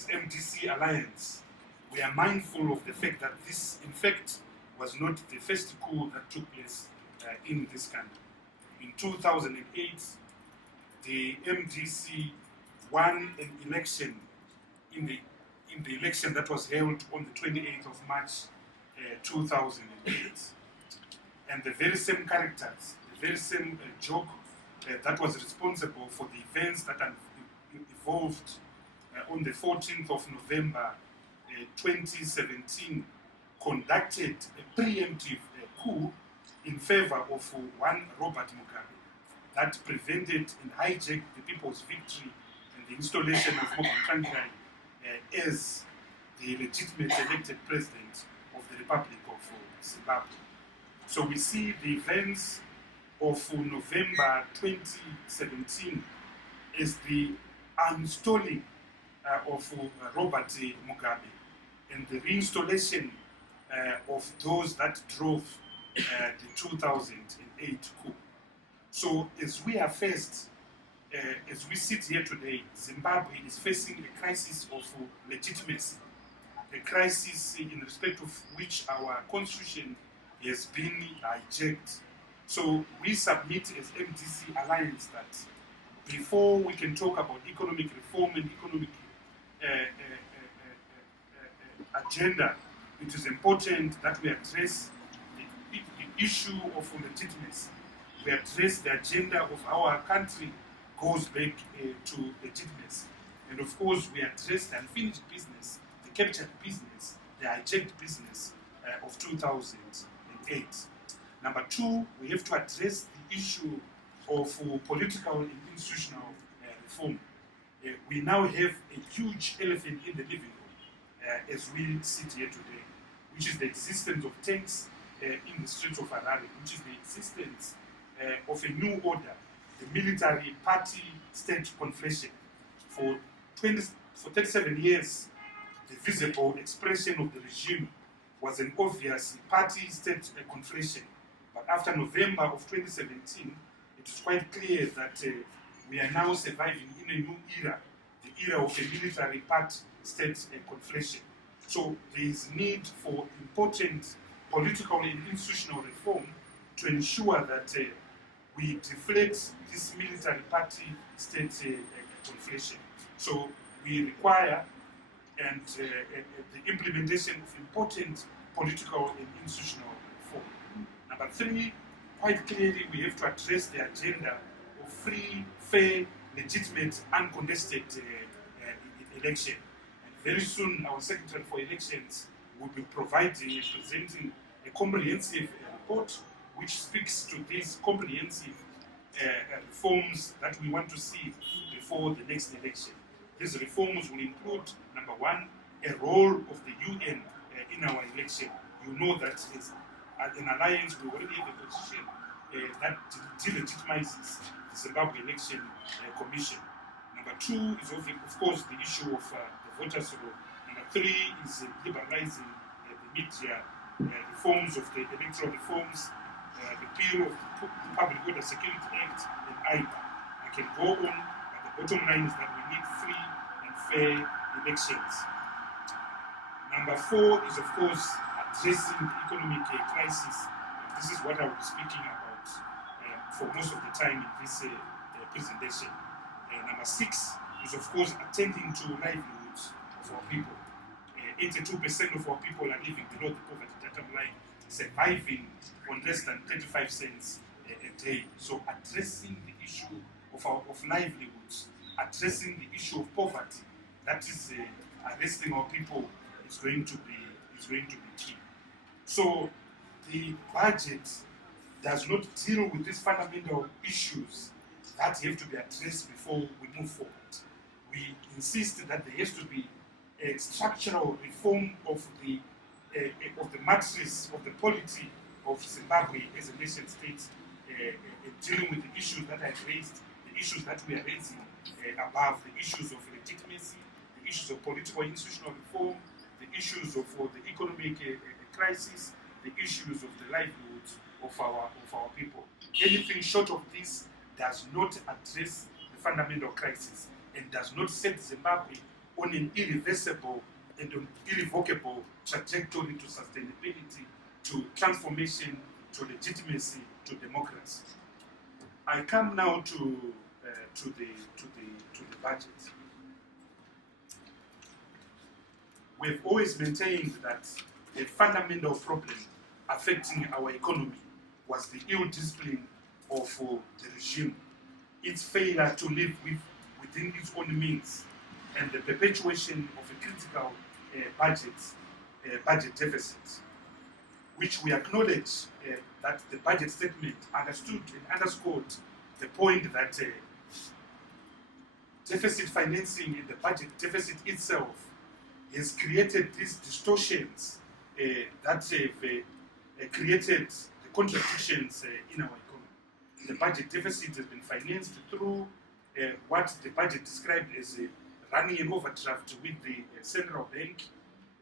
as MDC Alliance, we are mindful of the fact that this, in fact, was not the first coup that took place in this country. In 2008, the MDC won an election in the election that was held on the 28th of March 2008. And the very same characters, the very same joke that was responsible for the events that evolved on the 14th of November 2017, conducted a preemptive coup in favor of one Robert Mugabe that prevented and hijacked the people's victory and the installation of Robert Mugabe as the legitimate elected president of the Republic of Zimbabwe. So we see the events of November 2017 as the uninstalling of Robert Mugabe and the reinstallation of those that drove the 2008 coup. So as we are faced, as we sit here today, Zimbabwe is facing a crisis of legitimacy, a crisis in respect of which our constitution has been hijacked. So we submit as MDC Alliance that before we can talk about economic reform and economic agenda, it is important that we address the issue of legitimacy. We address the agenda of our country goes back to legitimacy. And of course, we address the unfinished business, the captured business, the hijacked business of 2008. Number two, we have to address the issue of political and institutional reform. We now have a huge elephant in the living room as we sit here today, which is the existence of tanks in the streets of Harare, which is the existence of a new order, the military party-state conflation. For 37 years, the visible expression of the regime was an obvious party-state conflation. But after November of 2017, it is quite clear that we are now surviving in a new era, the era of a military party-state conflation. So there is need for important political and institutional reform to ensure that we deflate this military party-state conflation. So we require and the implementation of important political and institutional reform. Number three, quite clearly we have to address the agenda of free, fair, legitimate, uncontested election. And very soon our Secretary for Elections will be providing and presenting a comprehensive report which speaks to these comprehensive reforms that we want to see before the next election. These reforms will include, number one, a role of the UN in our election. You know that as an alliance, we already have a position that delegitimizes the Zimbabwe Election Commission. Number two is, of course, the issue of the voters' roll. Number three is liberalizing the media, reforms of the electoral reforms, repeal of the Public Order Security Act, and IPA. I can go on, but the bottom line is that we need free and fair elections. Number four is, of course, addressing the economic crisis. This is what I will be speaking about for most of the time in this presentation. Number six is, of course, attending to livelihoods of our people. 82% of our people are living below the poverty data line, surviving on less than 35 cents a day. So addressing the issue of livelihoods, addressing the issue of poverty, that is arresting our people is going to be key. So the budget does not deal with these fundamental issues that have to be addressed before we move forward. We insist that there has to be a structural reform of the matrix of the polity of Zimbabwe as a nation state, dealing with the issues that I raised, the issues that we are raising above, the issues of legitimacy, the issues of political institutional reform, the issues of the economic crisis, the issues of the livelihoods of our people. Anything short of this does not address the fundamental crisis and does not set Zimbabwe on an irreversible and an irrevocable trajectory to sustainability, to transformation, to legitimacy, to democracy. I come now to the budget. We've always maintained that a fundamental problem affecting our economy was the ill discipline of the regime, its failure to live within its own means, and the perpetuation of a critical budget deficit, which we acknowledge that the budget statement understood and underscored the point that deficit financing in the budget deficit itself has created these distortions that have created the contradictions in our economy. The budget deficit has been financed through what the budget described as running an overdraft with the central bank,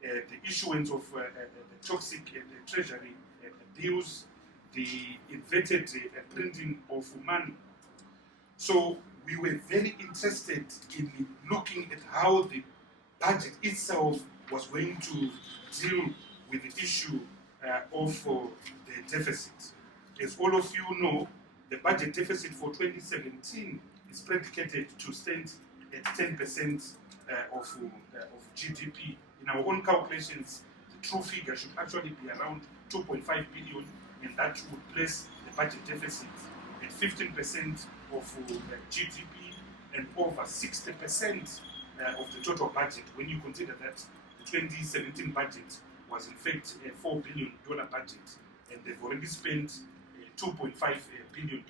the issuance of the toxic treasury bills, the inverted printing of money. So we were very interested in looking at how the budget itself was going to deal with the issue of the deficit. As all of you know, the budget deficit for 2017 is predicated to stand at 10% of GDP. In our own calculations, the true figure should actually be around 2.5 billion, and that would place the budget deficit at 15% of GDP and over 60% of the total budget, when you consider that the 2017 budget was in fact a $4 billion budget, and they've already spent $2.5 billion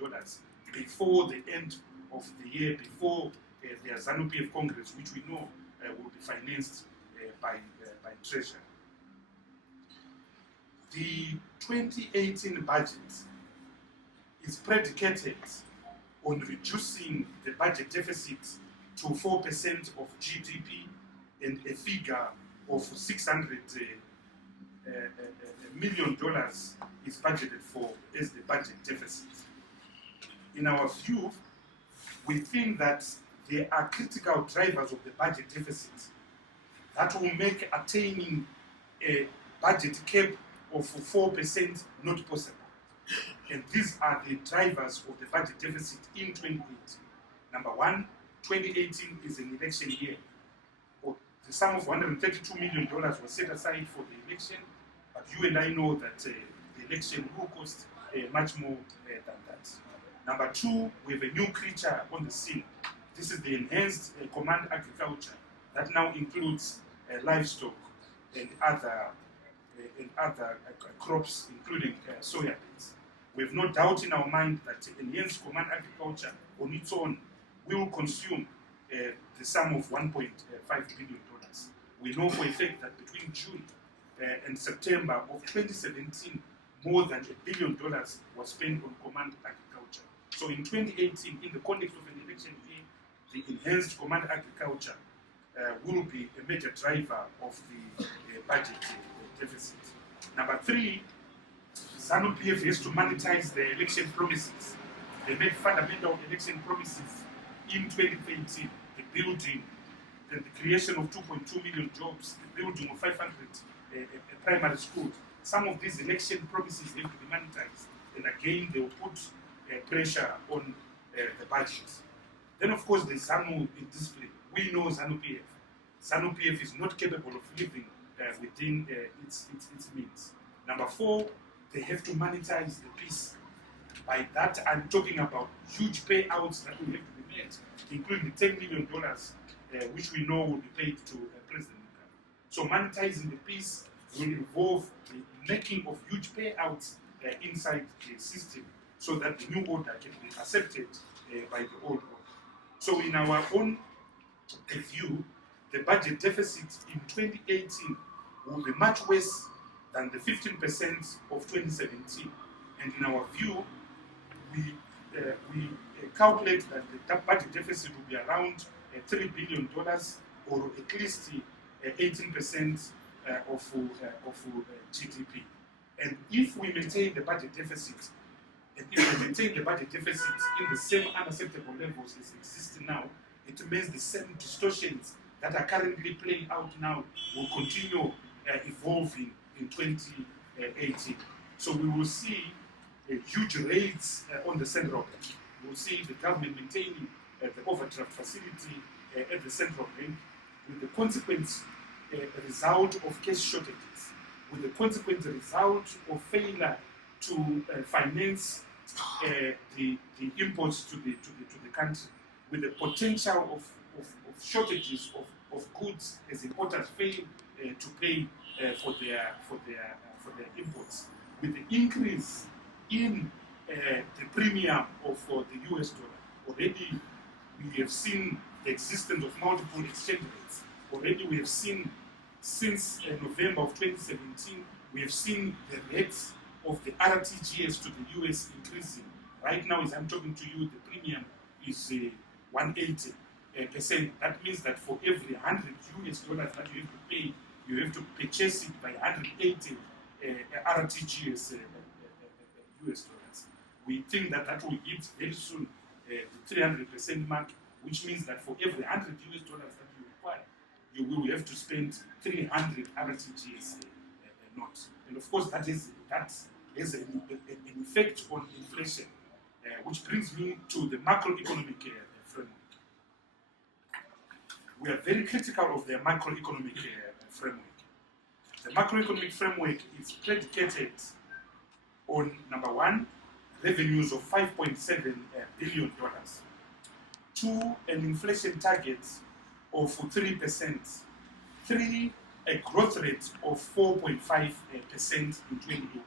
before the end of the year, before their ZANU-PF Congress, which we know will be financed by Treasury. The 2018 budget is predicated on reducing the budget deficit to 4% of GDP, and a figure of $600 million is budgeted for as the budget deficit. In our view, we think that there are critical drivers of the budget deficit that will make attaining a budget cap of 4% not possible. And these are the drivers of the budget deficit in 2018. Number one, 2018 is an election year. The sum of $132 million was set aside for the election, but you and I know that the election will cost much more than that. Number two, we have a new creature on the scene. This is the enhanced command agriculture that now includes livestock and other crops, including soya beans. We have no doubt in our mind that enhanced command agriculture on its own will consume the sum of $1.5 billion. We know for a fact that between June and September of 2017, more than $1 billion was spent on command agriculture. So in 2018, in the context of an election year, the enhanced command agriculture will be a major driver of the budget deficit. Number three, ZANU-PF has to monetize their election promises. They made fundamental election promises in 2018, the building and the creation of 2.2 million jobs, the building of 500 primary schools. Some of these election promises have to be monetized, and again they will put pressure on the budget. Then of course the ZANU discipline. We know ZANU-PF. ZANU-PF is not capable of living within its means. Number four, they have to monetize the peace. By that I'm talking about huge payouts that will have to be made, including the $10 million which we know will be paid to President Mugabe. So monetizing the peace will involve the making of huge payouts inside the system so that the new order can be accepted by the old order. So in our own view, the budget deficit in 2018 will be much worse than the 15% of 2017. And in our view, we calculate that the budget deficit will be around $3 billion, or at least 18% of GDP. And if we maintain the budget deficit, and if we maintain the budget deficit in the same unacceptable levels as exist now, it means the same distortions that are currently playing out now will continue evolving in 2018. So we will see huge raids on the central bank. We will see the government maintaining the overdraft facility at the central bank, with the consequent result of cash shortages, with the consequent result of failure to finance the imports to the country, with the potential of shortages of goods as importers fail to pay for their imports, with the increase in the premium of the US dollar. Already we have seen the existence of multiple exchange rates. Already we have seen, since November of 2017, we have seen the rates of the RTGS to the US increasing. Right now, as I'm talking to you, the premium is 180%. That means that for every 100 US dollars that you have to pay, you have to purchase it by 180 RTGS US dollars. We think that that will hit very soon the 300% mark, which means that for every 100 US dollars that you require, you will have to spend 300 RTGS notes. And of course, that has an effect on inflation, which brings me to the macroeconomic framework. We are very critical of the macroeconomic framework. The macroeconomic framework is predicated on, number one, revenues of $5.7 billion, two, an inflation target of 3%, three, a growth rate of 4.5% in 2018.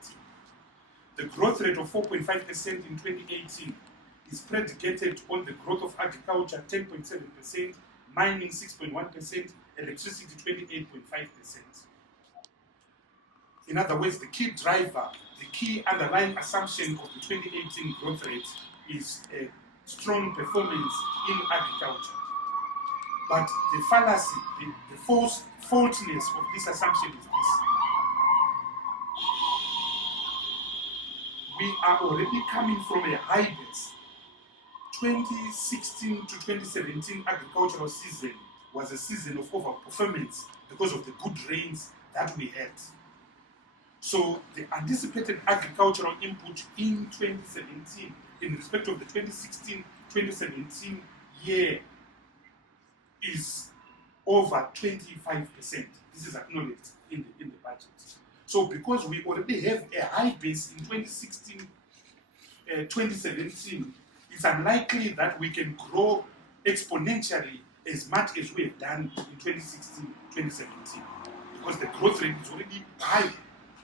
The growth rate of 4.5% in 2018 is predicated on the growth of agriculture 10.7%, mining 6.1%, electricity 28.5%. In other words, the key driver, the key underlying assumption of the 2018 growth rate is a strong performance in agriculture. But the fallacy, the faultiness of this assumption is this. We are already coming from a high base. 2016 to 2017 agricultural season was a season of overperformance because of the good rains that we had. So the anticipated agricultural input in 2017 in respect of the 2016-2017 year is over 25%. This is acknowledged in the budget. So because we already have a high base in 2016-2017, it's unlikely that we can grow exponentially as much as we have done in 2016-2017, because the growth rate is already high.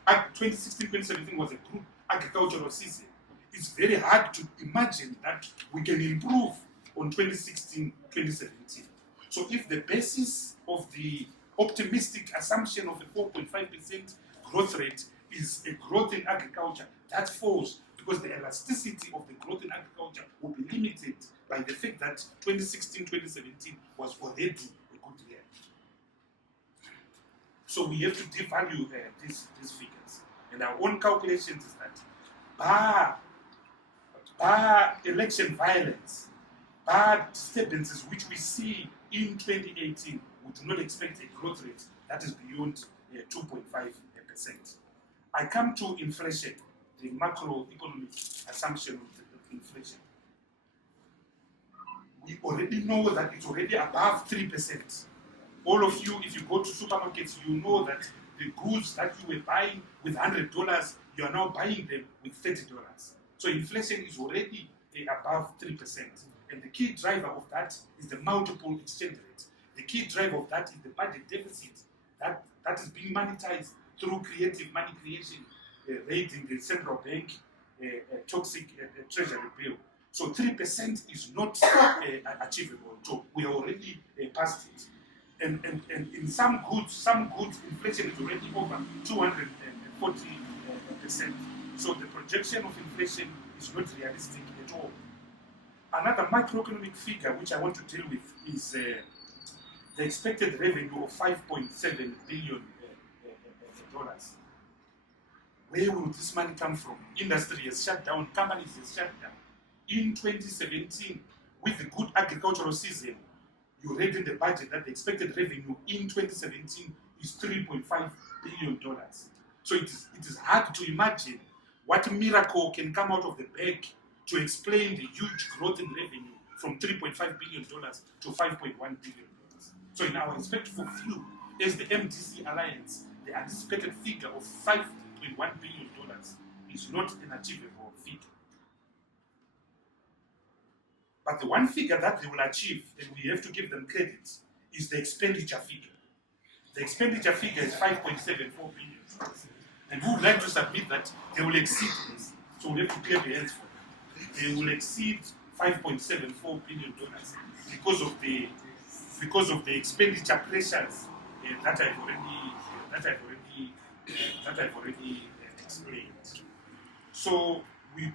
2016-2017 was a good agricultural season. It's very hard to imagine that we can improve on 2016-2017. So if the basis of the optimistic assumption of a 4.5% growth rate is a growth in agriculture, that falls because the elasticity of the growth in agriculture will be limited by the fact that 2016-2017 was already a good year. So we have to devalue these figures. And our own calculations is that bar election violence, bar disturbances which we see in 2018, we do not expect a growth rate that is beyond 2.5%. I come to inflation, the macroeconomic assumption of inflation. We already know that it's already above 3%. All of you, if you go to supermarkets, you know that the goods that you were buying with $100, you are now buying them with $30. So inflation is already above 3%. And the key driver of that is the multiple exchange rate. The key driver of that is the budget deficit that is being monetized through creative money creation, raiding the central bank, toxic treasury bill. So 3% is not achievable. So we are already past it. And in some goods, inflation is already over 240%. So the projection of inflation is not realistic at all. Another macroeconomic figure which I want to deal with is the expected revenue of $5.7 billion. Where will this money come from? Industry has shut down, companies have shut down. In 2017, with the good agricultural season, you read in the budget that the expected revenue in 2017 is $3.5 billion. So it is hard to imagine what miracle can come out of the bag to explain the huge growth in revenue from $3.5 billion to $5.1 billion. So in our respectful view, as the MDC Alliance, the anticipated figure of $5.1 billion is not an achievable figure. But the one figure that they will achieve, and we have to give them credit, is the expenditure figure. The expenditure figure is $5.74 billion. And we would like to submit that they will exceed this. So we have to clap your hands for them. They will exceed $5.74 billion because of the expenditure pressures that I've already explained. So we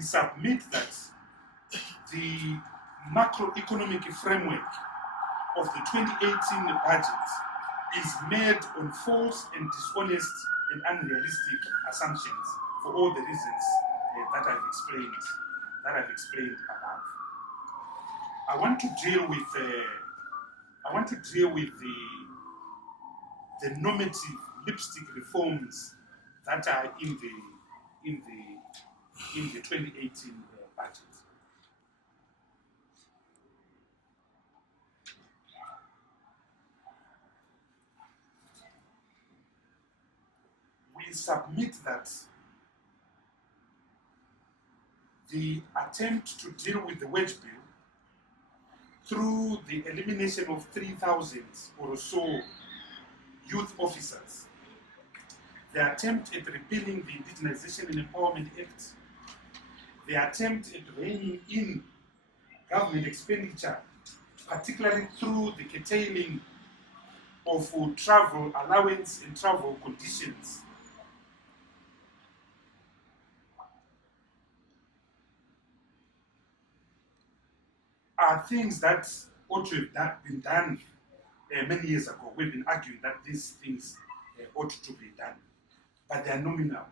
submit that the macroeconomic framework of the 2018 budget is made on false and dishonest and unrealistic assumptions for all the reasons that I've explained above. I want to deal with the normative lipstick reforms that are in the 2018 budget. We submit that the attempt to deal with the wage bill through the elimination of 3,000 or so youth officers, the attempt at repealing the Indigenization and Empowerment Act, the attempt at reining in government expenditure, particularly through the curtailing of travel allowance and travel conditions, are things that ought to have been done many years ago. We've been arguing that these things ought to be done. But they are nominal.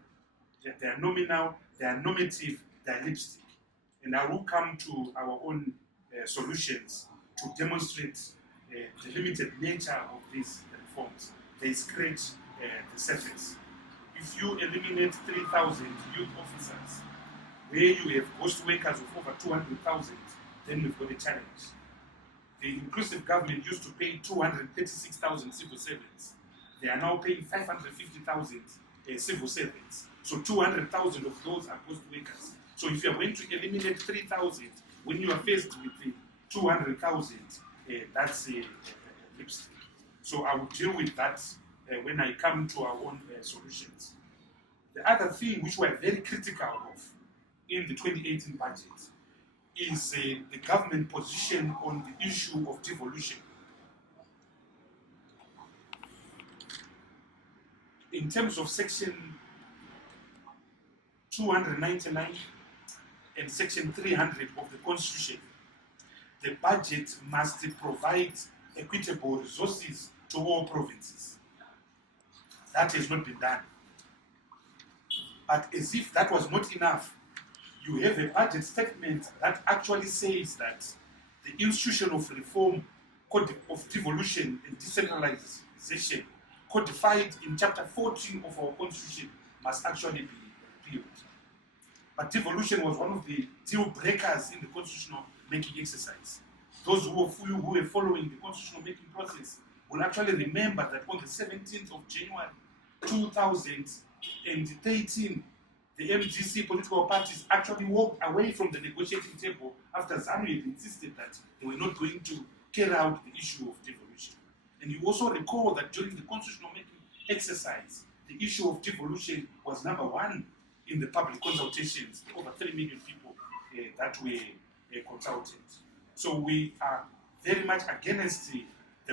They are nominal, they are normative, they are lipstick. And I will come to our own solutions to demonstrate the limited nature of these reforms. They scratch the surface. If you eliminate 3,000 youth officers, where you have ghost workers of over 200,000, then we've got a challenge. The inclusive government used to pay 236,000 civil servants. They are now paying 550,000 civil servants. So 200,000 of those are ghost workers. So if you are going to eliminate 3,000, when you are faced with the 200,000, that's a lipstick. So I will deal with that when I come to our own solutions. The other thing which we are very critical of in the 2018 budget is the government position on the issue of devolution. In terms of section 299 and section 300 of the Constitution, the budget must provide equitable resources to all provinces. That has not been done. But as if that was not enough, you have a budget statement that actually says that the institution of reform, of devolution and decentralization, codified in chapter 14 of our constitution, must actually be repealed. But devolution was one of the deal breakers in the constitutional making exercise. Those who were following the constitutional making process will actually remember that on the 17th of January 2013, the MDC political parties actually walked away from the negotiating table after ZANU had insisted that they were not going to carry out the issue of devolution. And you also recall that during the constitutional making exercise, the issue of devolution was number one in the public consultations, over 3 million people that were consulted. So we are very much against the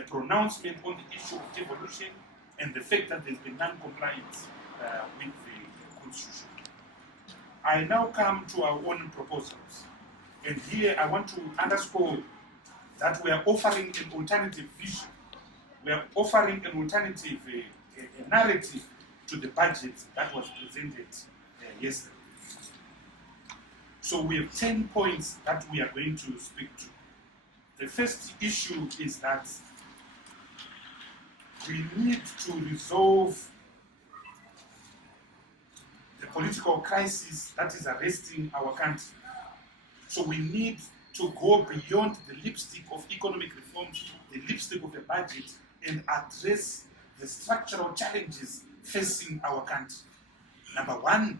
pronouncement on the issue of devolution and the fact that there's been non-compliance with the constitution. I now come to our own proposals. And here I want to underscore that we are offering an alternative vision. We are offering an alternative a narrative to the budget that was presented yesterday. So we have 10 points that we are going to speak to. The first issue is that we need to resolve the political crisis that is arresting our country. So we need to go beyond the lipstick of economic reforms, the lipstick of the budget, and address the structural challenges facing our country. Number one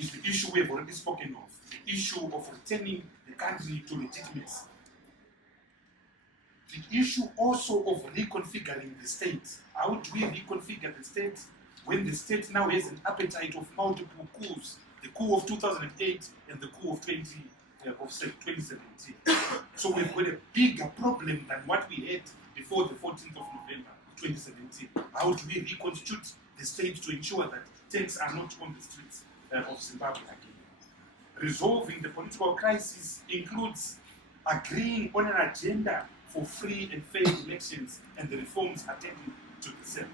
is the issue we have already spoken of, the issue of returning the country to legitimacy. The issue also of reconfiguring the state. How do we reconfigure the state when the state now has an appetite of multiple coups, the coup of 2008 and the coup of 2017. So we've got a bigger problem than what we had before the 14th of November 2017. How do we reconstitute the state to ensure that tanks are not on the streets of Zimbabwe again? Resolving the political crisis includes agreeing on an agenda for free and fair elections and the reforms attending to the same.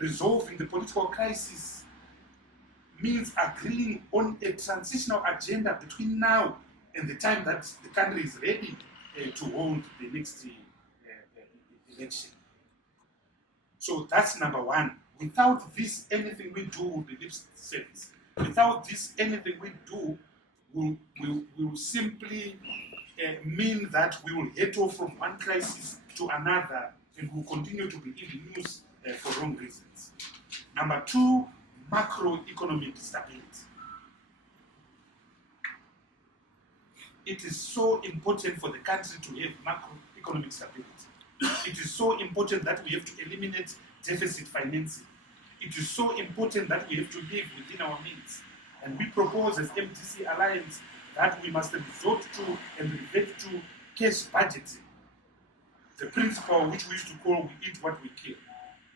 Resolving the political crisis means agreeing on a transitional agenda between now and the time that the country is ready to hold the next election. So that's number one. Without this, anything we do will be lip service. Without this, anything we do will simply mean that we will head off from one crisis to another and will continue to be in the news for wrong reasons. Number two, macroeconomic stability. It is so important for the country to have macroeconomic stability. It is so important that we have to eliminate deficit financing. It is so important that we have to live within our means. And we propose as MDC Alliance that we must resort to and revert to cash budgeting, the principle which we used to call we eat what we kill.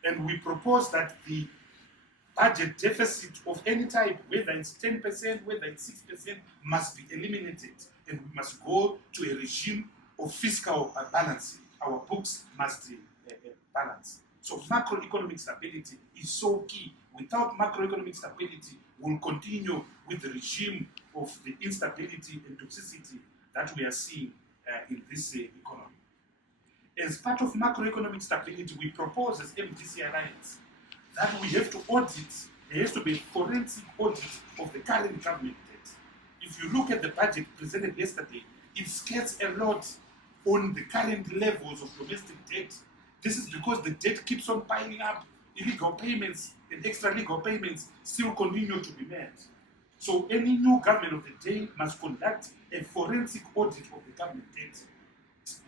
And we propose that the budget deficit of any type, whether it's 10%, whether it's 6%, must be eliminated. And we must go to a regime of fiscal balancing. Our books must balance. So macroeconomic stability is so key. Without macroeconomic stability, we'll continue with the regime of the instability and toxicity that we are seeing in this economy. As part of macroeconomic stability, we propose as MDC Alliance that we have to audit, there has to be a forensic audit of the current government debt. If you look at the budget presented yesterday, it scats a lot on the current levels of domestic debt. This is because the debt keeps on piling up. Illegal payments and extra legal payments still continue to be made. So any new government of the day must conduct a forensic audit of the government debt.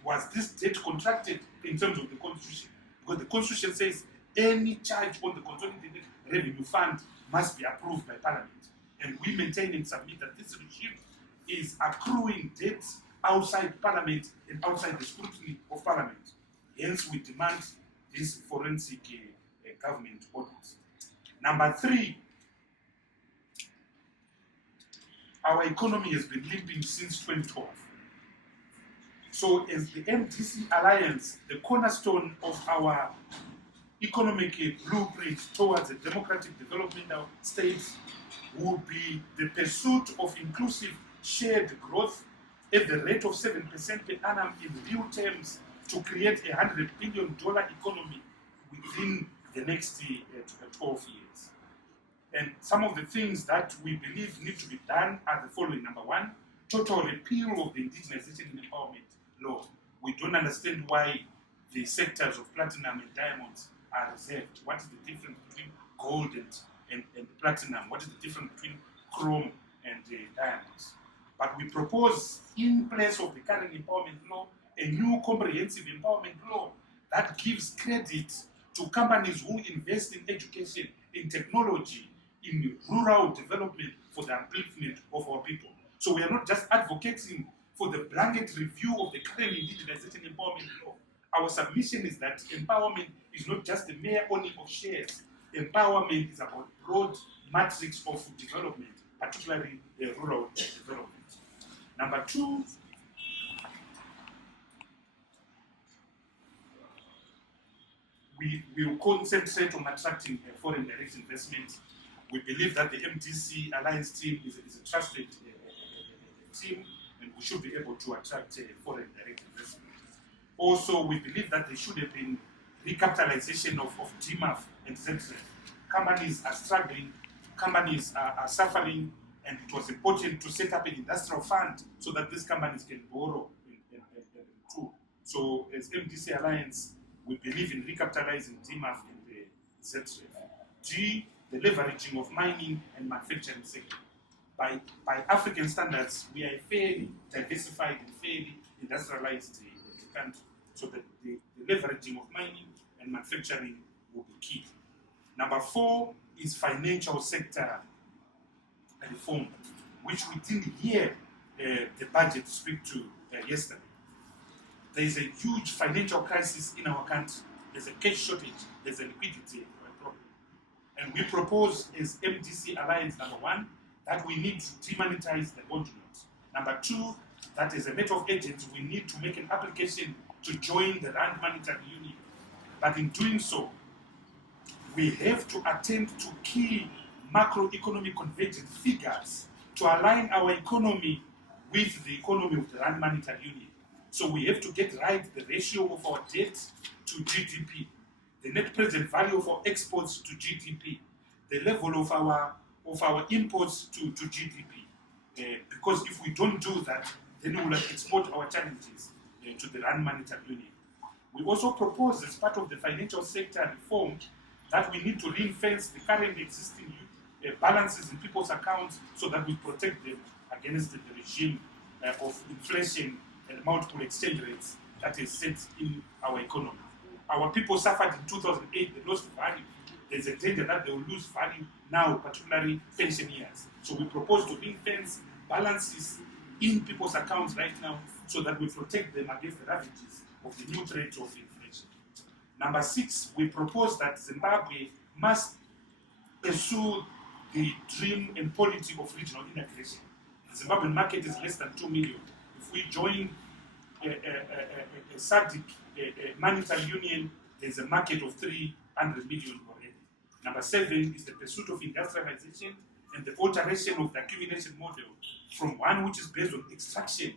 Was this debt contracted in terms of the Constitution? Because the Constitution says any charge on the Consolidated Revenue Fund must be approved by Parliament. And we maintain and submit that this regime is accruing debt outside Parliament and outside the scrutiny of Parliament. Hence, we demand this forensic government audit. Number three, our economy has been limping since 2012. So as the MDC Alliance, the cornerstone of our economic blueprint towards a democratic developmental state will be the pursuit of inclusive shared growth at the rate of 7% per annum in real terms to create a $100 billion economy within the next 12 years. And some of the things that we believe need to be done are the following. Number one, total repeal of the indigenization and empowerment law. We don't understand why the sectors of platinum and diamonds are reserved. What is the difference between gold and platinum? What is the difference between chrome and diamonds? But we propose, in place of the current empowerment law, a new comprehensive empowerment law that gives credit to companies who invest in education, in technology, in rural development for the upliftment of our people. So we are not just advocating for the blanket review of the current indigenization empowerment law. Our submission is that empowerment is not just the mere owning of shares. Empowerment is about broad matrix of development, particularly rural development. Number two, we will concentrate on attracting foreign direct investment. We believe that the MDC Alliance team is a trusted team, and we should be able to attract foreign direct investment. Also, we believe that there should have been recapitalization of GMAF and ZREF. Companies are struggling, companies are suffering, and it was important to set up an industrial fund so that these companies can borrow too. So as MDC Alliance, we believe in recapitalizing GMAF and the ZREF. G, the leveraging of mining and manufacturing sector. By African standards, we are a fairly diversified and fairly industrialized country. So the leveraging of mining and manufacturing will be key. Number 4 is financial sector reform, which we didn't hear the budget speak to yesterday. There is a huge financial crisis in our country. There's a cash shortage, there's a liquidity problem. And we propose as MDC Alliance, number 1, that we need to demonetize the bond notes. Number 2, that as a matter of urgency, we need to make an application to join the Rand Monetary Union. But in doing so, we have to attend to key macroeconomic convergence figures to align our economy with the economy of the Rand Monetary Union. So we have to get right the ratio of our debt to GDP, the net present value of our exports to GDP, the level of our imports to GDP. Because if we don't do that, then we will export our challenges to the Rand Monetary Union. We also propose, as part of the financial sector reform, that we need to ring-fence the current existing balances in people's accounts so that we protect them against the regime of inflation and multiple exchange rates that is set in our economy. Our people suffered in 2008, they lost value. There's a danger that they will lose value now, particularly pensioners. So we propose to ring-fence balances in people's accounts right now so that we protect them against the ravages of the new threat of inflation. Number 6, we propose that Zimbabwe must pursue the dream and policy of regional integration. The Zimbabwean market is less than 2 million. If we join a SADC monetary union, there's a market of 300 million already. Number 7 is the pursuit of industrialization and the alteration of the accumulation model from one which is based on extraction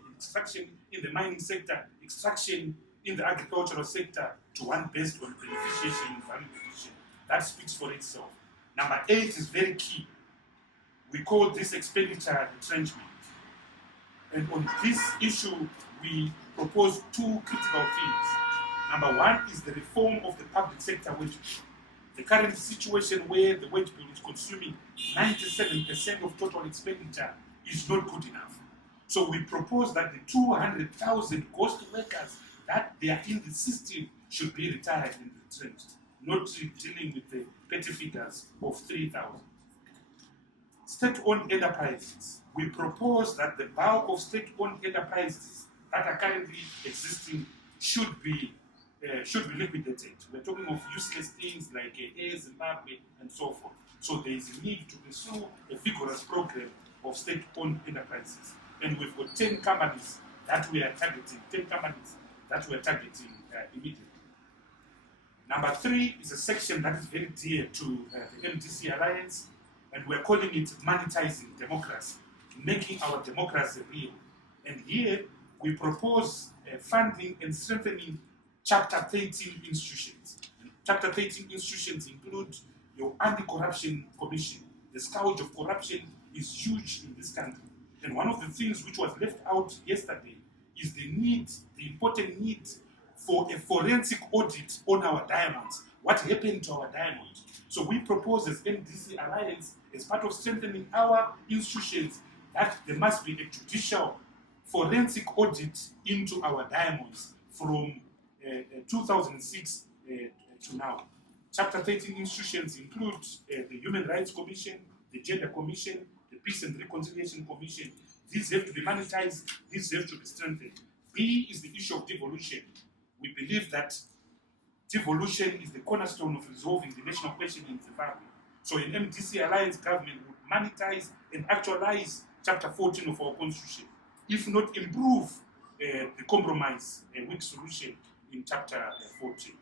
in the mining sector, extraction in the agricultural sector, to one based on beneficiation and value addition. That speaks for itself. Number 8 is very key. We call this expenditure retrenchment. And on this issue, we propose 2 critical things. Number 1 is the reform of the public sector wage bill. The current situation where the wage bill is consuming 97% of total expenditure is not good enough. So we propose that the 200,000 ghost workers that they are in the system should be retired and retrenched, not dealing with the petty figures of 3,000. State-owned enterprises. We propose that the bulk of state-owned enterprises that are currently existing should be liquidated. We're talking of useless things like Air Zimbabwe and so forth. So there is a need to pursue a vigorous program of state-owned enterprises. And we've got 10 companies that we are targeting, immediately. Number 3 is a section that is very dear to the MDC Alliance, and we're calling it monetizing democracy, making our democracy real. And here we propose funding and strengthening Chapter 13 institutions. And Chapter 13 institutions include your Anti-Corruption Commission. The scourge of corruption is huge in this country. And one of the things which was left out yesterday is the important need for a forensic audit on our diamonds. What happened to our diamonds? So we propose as MDC Alliance, as part of strengthening our institutions, that there must be a judicial forensic audit into our diamonds from 2006 to now. Chapter 13 institutions include the Human Rights Commission, the Gender Commission, the Peace and Reconciliation Commission. These have to be monetized, these have to be strengthened. B is the issue of devolution. We believe that devolution is the cornerstone of resolving the national question in Zimbabwe. So in MDC Alliance government would monetize and actualize Chapter 14 of our constitution, if not improve the compromise, weak solution in Chapter 14.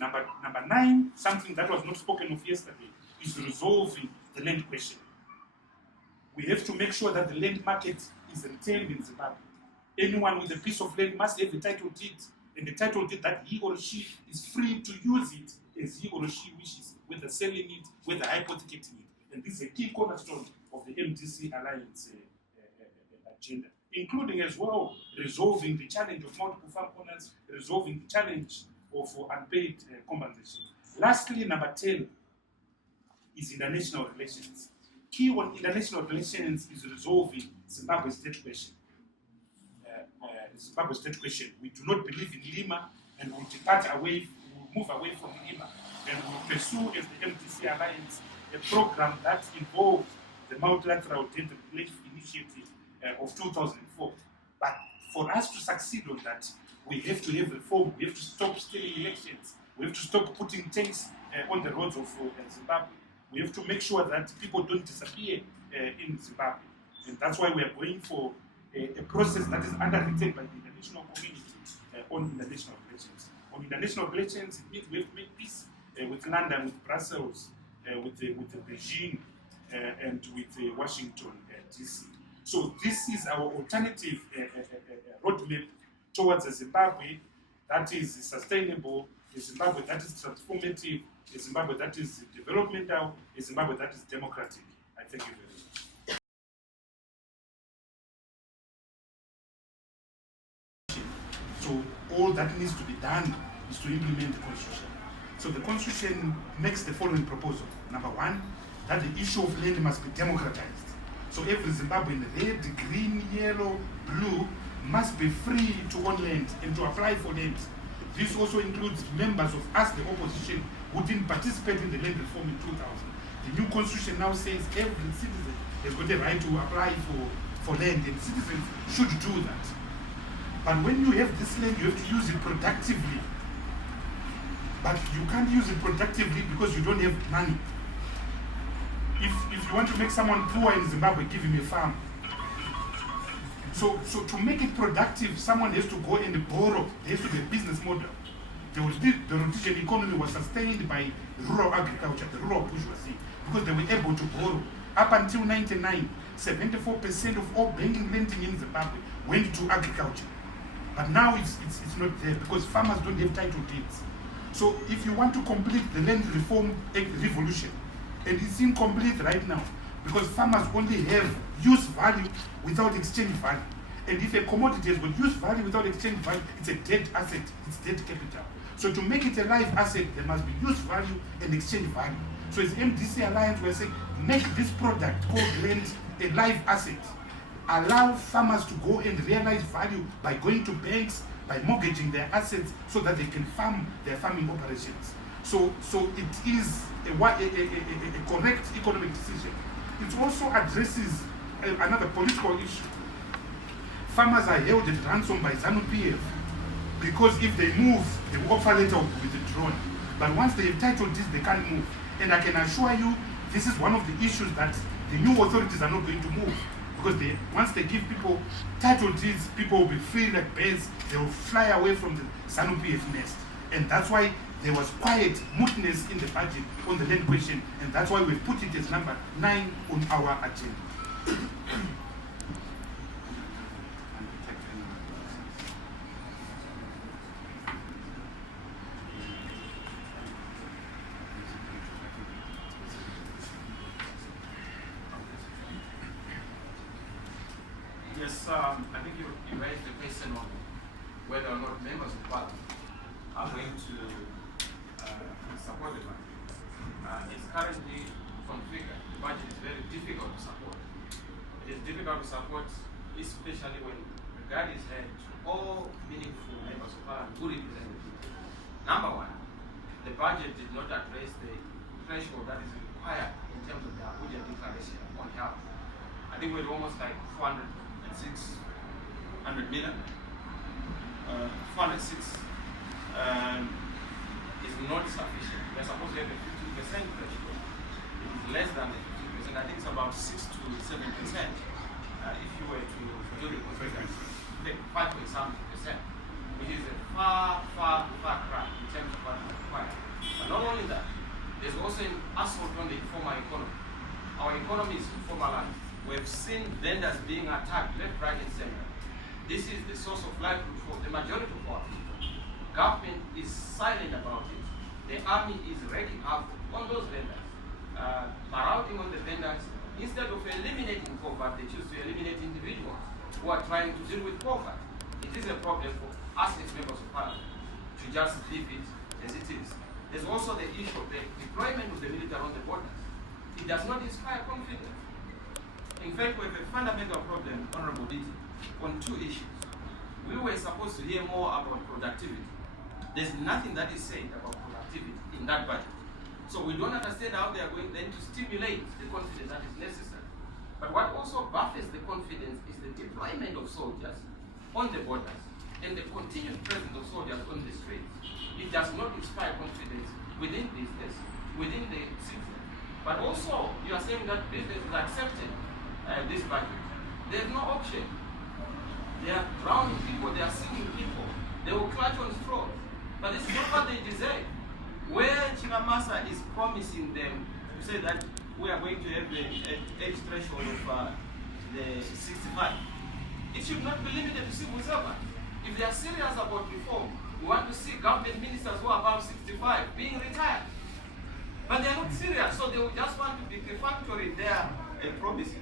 Number 9, something that was not spoken of yesterday, is resolving the land question. We have to make sure that the land market is retained in Zimbabwe. Anyone with a piece of land must have a title deed, and the title deed that he or she is free to use it as he or she wishes, whether selling it, whether hypothecating it. And this is a key cornerstone of the MDC Alliance agenda, including as well resolving the challenge of multiple farm owners, resolving the challenge of unpaid compensation. Lastly, number 10 is international relations. Key on international relations is resolving Zimbabwe's debt question. Zimbabwe's debt question. We do not believe in Lima, and we'll depart away, we'll move away from Lima, and we'll pursue as the MDC Alliance a program that involves the multilateral debt relief initiative of 2004. But for us to succeed on that, we have to have reform. We have to stop stealing elections. We have to stop putting tanks on the roads of Zimbabwe. We have to make sure that people don't disappear in Zimbabwe. And that's why we are going for a process that is underwritten by the international community on international relations. On international relations, it means we have to make peace with London, with Brussels, with Beijing, and with Washington, D.C. So this is our alternative roadmap towards a Zimbabwe that is sustainable, a Zimbabwe that is transformative, a Zimbabwe that is developmental, a Zimbabwe that is democratic. I thank you very much. So all that needs to be done is to implement the Constitution. So the Constitution makes the following proposal. Number 1, that the issue of land must be democratized. So every Zimbabwean, red, green, yellow, blue, must be free to own land and to apply for land. This also includes members of us, the opposition, who didn't participate in the land reform in 2000. The new constitution now says every citizen has got the right to apply for land, and citizens should do that. But when you have this land, you have to use it productively. But you can't use it productively because you don't have money. If you want to make someone poor in Zimbabwe, give him a farm. So to make it productive, someone has to go and borrow. There has to be a business model. The Rhodesian economy was sustained by rural agriculture, the rural bourgeoisie, because they were able to borrow. Up until 1999, 74% of all banking lending in Zimbabwe went to agriculture. But now it's not there because farmers don't have title deeds. So if you want to complete the land reform revolution, and it's incomplete right now, because farmers only have use value without exchange value. And if a commodity has got use value without exchange value, it's a dead asset, it's dead capital. So to make it a live asset, there must be use value and exchange value. So as MDC Alliance, we're saying, make this product called land a live asset. Allow farmers to go and realize value by going to banks, by mortgaging their assets so that they can farm their farming operations. So it is a correct economic decision. It also addresses another political issue. Farmers are held at ransom by ZANU-PF because if they move, the offer letter will be withdrawn. But once they have title deeds, they can't move. And I can assure you, this is one of the issues that the new authorities are not going to move. Because once they give people title deeds, people will be free like birds. They will fly away from the ZANU-PF nest. And that's why there was quiet mootness in the budget on the land question, and that's why we put it as number 9 on our agenda. Yes, I think you raised the question on whether or not members of parliament are going to support the budget. It's currently configured. The budget is very difficult to support. It is difficult to support, especially when regard is held to all meaningful members of parliament who represent the people. Number 1, the budget did not address the threshold that is required in terms of the Abuja Declaration on health. I think we're almost like 406 million. 406 is not sufficient. We're supposed to have a 15% threshold. It is less than the 15%. I think it's about 6 to 7%. If you were to do the conversion, 5 point something percent, which is a far cry in terms of what is required. But not only that, there's also an assault on the informal economy. Our economy is informalized. We've seen vendors being attacked left, right, and center. This is the source of livelihood for the majority of our people. Government is silent about it. The army is ready up on those vendors, routing on the vendors. Instead of eliminating poverty, they choose to eliminate individuals who are trying to deal with poverty. It is a problem for us as members of parliament to just leave it as it is. There's also the issue of the deployment of the military on the borders. It does not inspire confidence. In fact, we have a fundamental problem, Honorable Diti, on two issues. We were supposed to hear more about productivity. There's nothing that is said about productivity in that budget. So we don't understand how they are going then to stimulate the confidence that is necessary. But what also buffers the confidence is the deployment of soldiers on the borders and the continued presence of soldiers on the streets. It does not inspire confidence within business, within the citizens. But also, you are saying that business is accepting this budget. There's no option. They are drowning people, they are sinking people. They will clutch on straws. But this is not what they deserve. Where Chinamasa is promising them to say that we are going to have the age threshold of the 65, it should not be limited to civil servants. If they are serious about reform, we want to see government ministers who are above 65 being retired. But they are not serious, so they will just want to be refactoring their promises.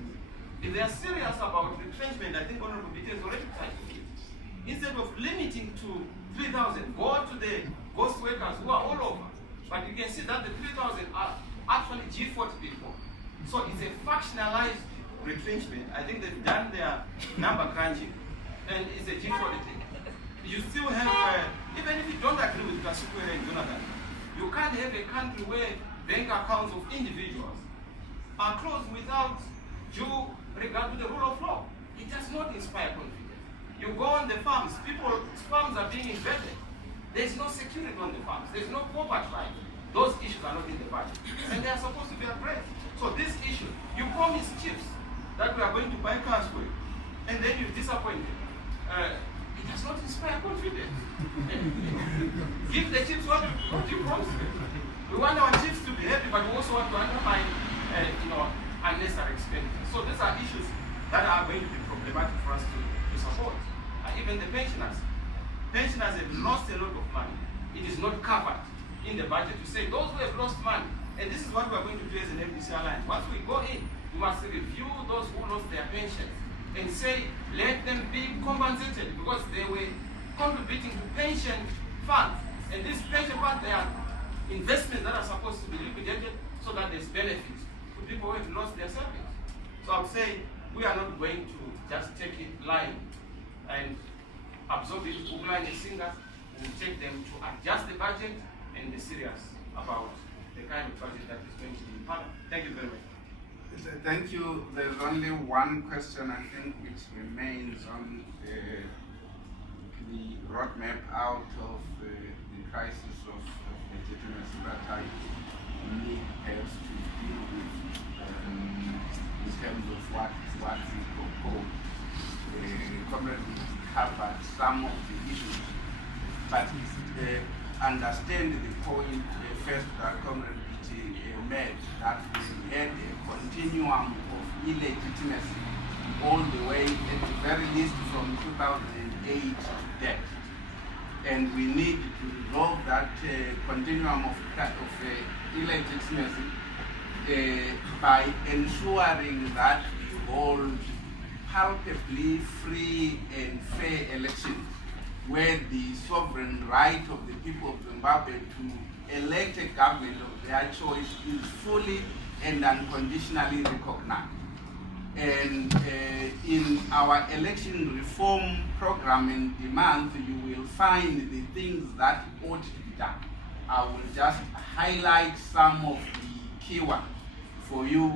If they are serious about retrenchment, I think Honorable Bite has already touched it. Instead of limiting to 3,000, go to the ghost workers who are all over. But you can see that the 3,000 are actually G40 people. So it's a factionalized retrenchment. I think they've done their number crunching, and it's a G40 thing. You still have, even if you don't agree with Kasuku and Jonathan, you can't have a country where bank accounts of individuals are closed without due regard to the rule of law. It does not inspire confidence. You go on the farms, farms are being invaded. There's no security on the farms. There's no poverty line. Those issues are not in the budget. And they are supposed to be addressed. So this issue, you promise chiefs that we are going to buy cars for you, and then you're disappointed. It does not inspire confidence. Give the chiefs what you promised them. We want our chiefs to be happy, but we also want to undermine unnecessary expenditure. So these are issues that are going to be problematic for us to support. Even the pensioners. Pensioners have lost a lot of money. It is not covered in the budget to say those who have lost money, and this is what we are going to do as an MDC Alliance. Once we go in, we must review those who lost their pensions and say, let them be compensated because they were contributing to pension funds. And these pension funds, they are investments that are supposed to be liquidated so that there's benefits to people who have lost their savings. So I would say we are not going to just take it line and absorb it, hook, line, and sinker. We'll take them to adjust the budget and be serious about the kind of budget that is going to be in Parliament. Thank you very much. Thank you. There's only one question, I think, which remains on the roadmap out of the crisis of legitimacy that I need perhaps to deal with in terms of what is proposed. Comrade covered some of the issues, but understand the point first that Comrade made, that we had a continuum of illegitimacy all the way, at the very least, from 2008 to date. And we need to resolve that continuum of illegitimacy by ensuring that we hold palpably free and fair elections where the sovereign right of the people of Zimbabwe to elect a government of their choice is fully and unconditionally recognized. And in our election reform program and demands, you will find the things that ought to be done. I will just highlight some of the key ones for you,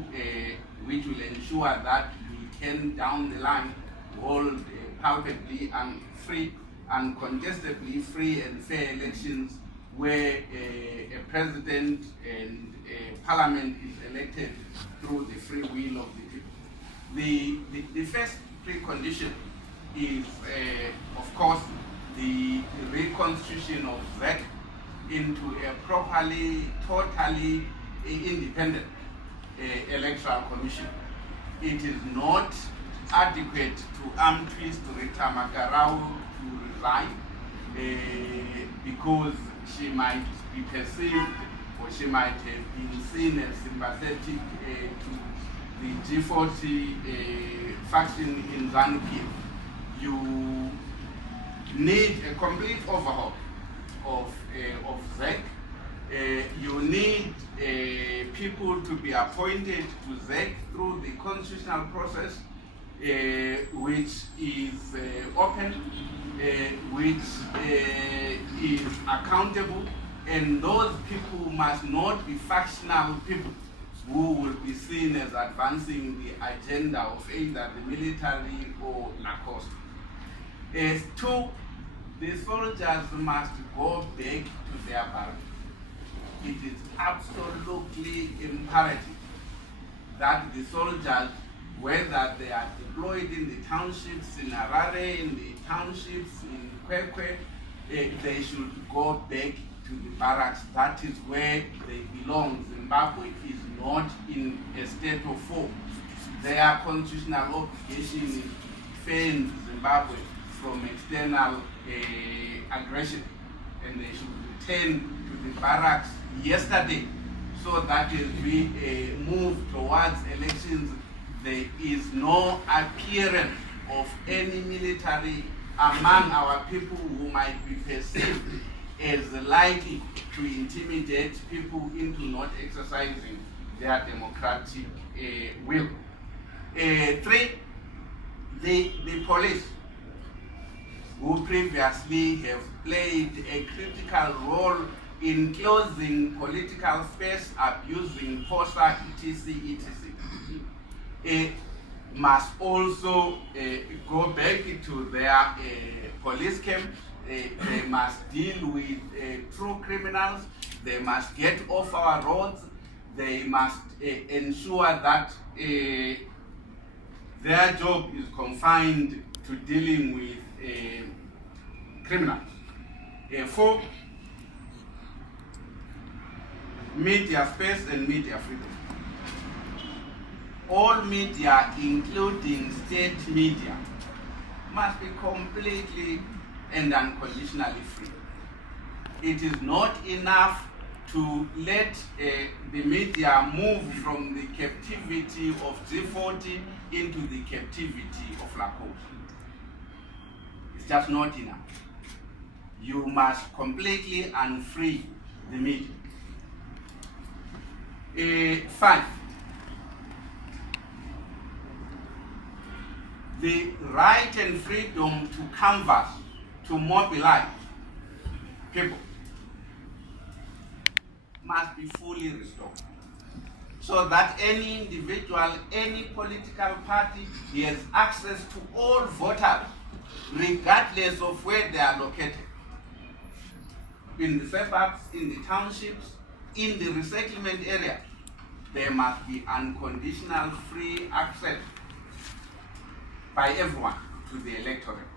which will ensure that we can, down the line, hold palpably and free, uncontestably free and fair elections where a president and a parliament is elected through the free will of the people. The first precondition is, of course, the reconstitution of ZEC into a properly, totally independent electoral commission. It is not adequate to twist Rita Makarau to resign because she might be perceived or she might have been seen as sympathetic to the G40 faction in ZANU-PF. You need a complete overhaul of ZEC. You need people to be appointed to ZEC through the constitutional process, which is open, which is accountable, and those people must not be factional people who will be seen as advancing the agenda of either the military or Lacoste. Two, the soldiers must go back to their barracks. It is absolutely imperative that the soldiers, whether they are deployed in the townships in Harare, in the townships in Kwekwe, they should go back to the barracks. That is where they belong. Zimbabwe is not in a state of war. Their constitutional obligation is to defend Zimbabwe from external aggression, and they should return to the barracks yesterday, so that as we move towards elections, there is no appearance of any military among our people who might be perceived as likely to intimidate people into not exercising their democratic will. Three, the police, who previously have played a critical role in closing political space, abusing POSA, etc., etc., must also go back to their police camp. They must deal with true criminals. They must get off our roads. They must ensure that their job is confined to dealing with criminals. Four, media space and media freedom. All media, including state media, must be completely and unconditionally free. It is not enough to let the media move from the captivity of G40 into the captivity of Lacoste. It's just not enough. You must completely unfree the media. Five, the right and freedom to canvass, to mobilize people must be fully restored, so that any individual, any political party has access to all voters, regardless of where they are located, in the suburbs, in the townships, in the resettlement area. There must be unconditional free access by everyone to the electorate.